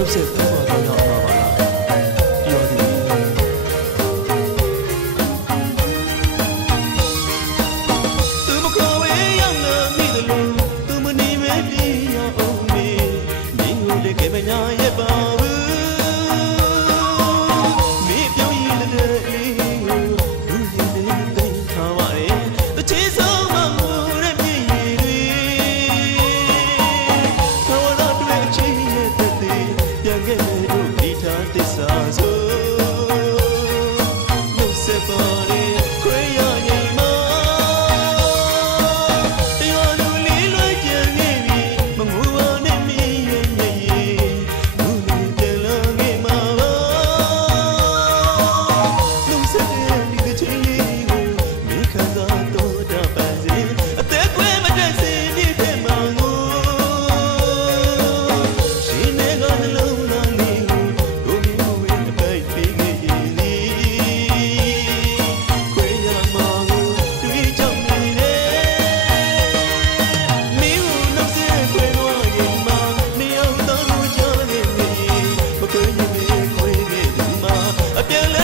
နှုတ်ဆက်ပူပါတော့အောင်ပါပါပြောသည်သူမခေါ်ဝေးရောက်လာမိတယ်လို့သူမနေမဲပြေရအောင်မေမင်းတို့လည်းကဲမညာရဲ့ပါဘူး गे Abdullah.